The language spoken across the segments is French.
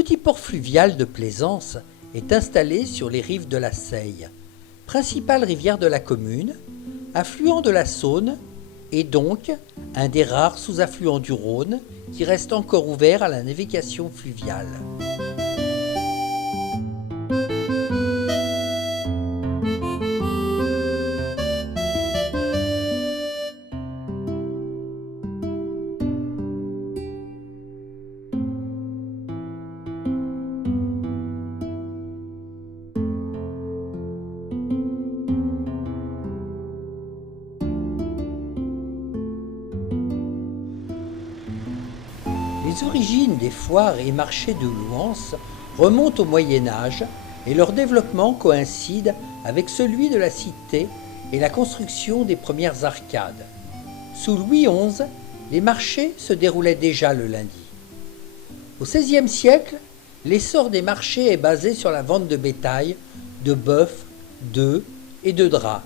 petit port fluvial de Plaisance est installé sur les rives de la Seille, principale rivière de la commune, affluent de la Saône et donc un des rares sous-affluents du Rhône qui reste encore ouvert à la navigation fluviale. Les origines des foires et marchés de Louhans remontent au Moyen Âge et leur développement coïncide avec celui de la cité et la construction des premières arcades. Sous Louis XI, les marchés se déroulaient déjà le lundi. Au XVIe siècle, l'essor des marchés est basé sur la vente de bétail, de bœufs, d'œufs et de draps.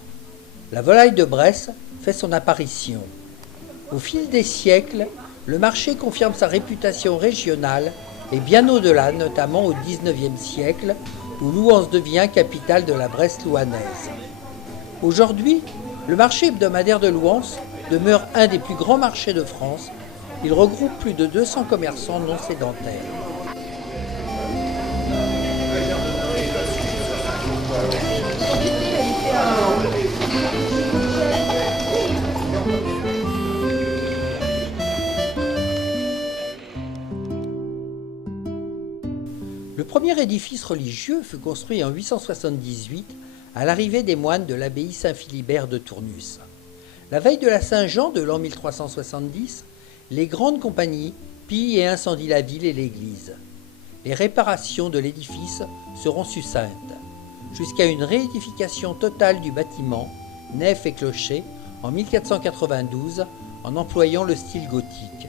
La volaille de Bresse fait son apparition. Au fil des siècles, le marché confirme sa réputation régionale et bien au-delà, notamment au XIXe siècle, où Louhans devient capitale de la Bresse louhannaise. Aujourd'hui, le marché hebdomadaire de Louhans demeure un des plus grands marchés de France. Il regroupe plus de 200 commerçants non sédentaires. Le premier édifice religieux fut construit en 878 à l'arrivée des moines de l'abbaye Saint-Philibert de Tournus. La veille de la Saint-Jean de l'an 1370, les grandes compagnies pillent et incendient la ville et l'église. Les réparations de l'édifice seront succinctes, jusqu'à une réédification totale du bâtiment, nef et clocher, en 1492, en employant le style gothique.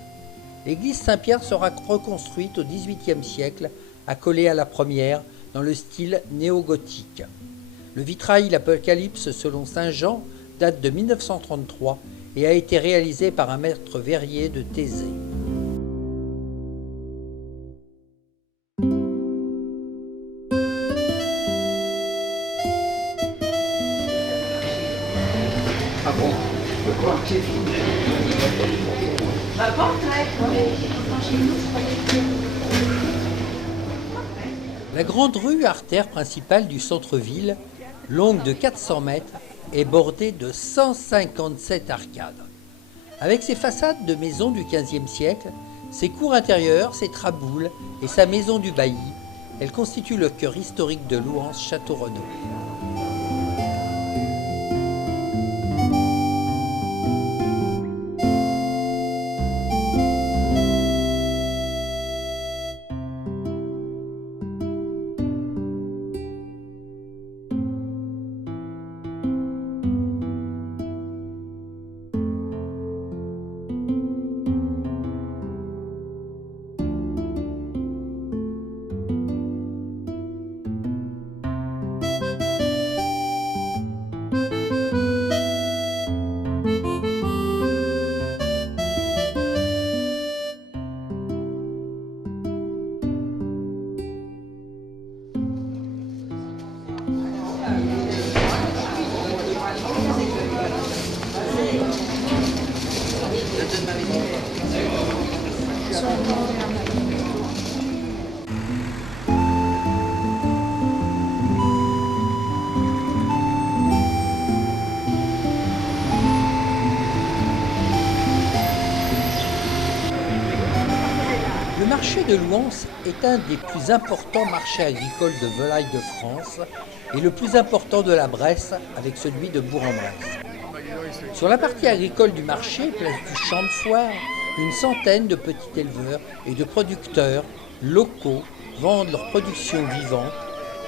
L'église Saint-Pierre sera reconstruite au XVIIIe siècle, accolée à la première, dans le style néo-gothique. Le vitrail L'Apocalypse selon saint Jean date de 1933 et a été réalisé par un maître verrier de Thésée. Ah bon? La grande rue, artère principale du centre-ville, longue de 400 mètres, est bordée de 157 arcades. Avec ses façades de maisons du XVe siècle, ses cours intérieures, ses traboules et sa maison du bailli, elle constitue le cœur historique de Louhans-Château-Renaud. Le marché de Louhans est un des plus importants marchés agricoles de volailles de France et le plus important de la Bresse avec celui de Bourg-en-Bresse. Sur la partie agricole du marché, place du champ de foire, une centaine de petits éleveurs et de producteurs locaux vendent leurs productions vivantes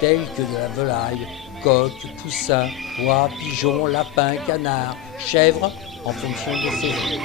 telles que de la volaille, coqs, poussins, oies, pigeons, lapins, canards, chèvres en fonction des saisons.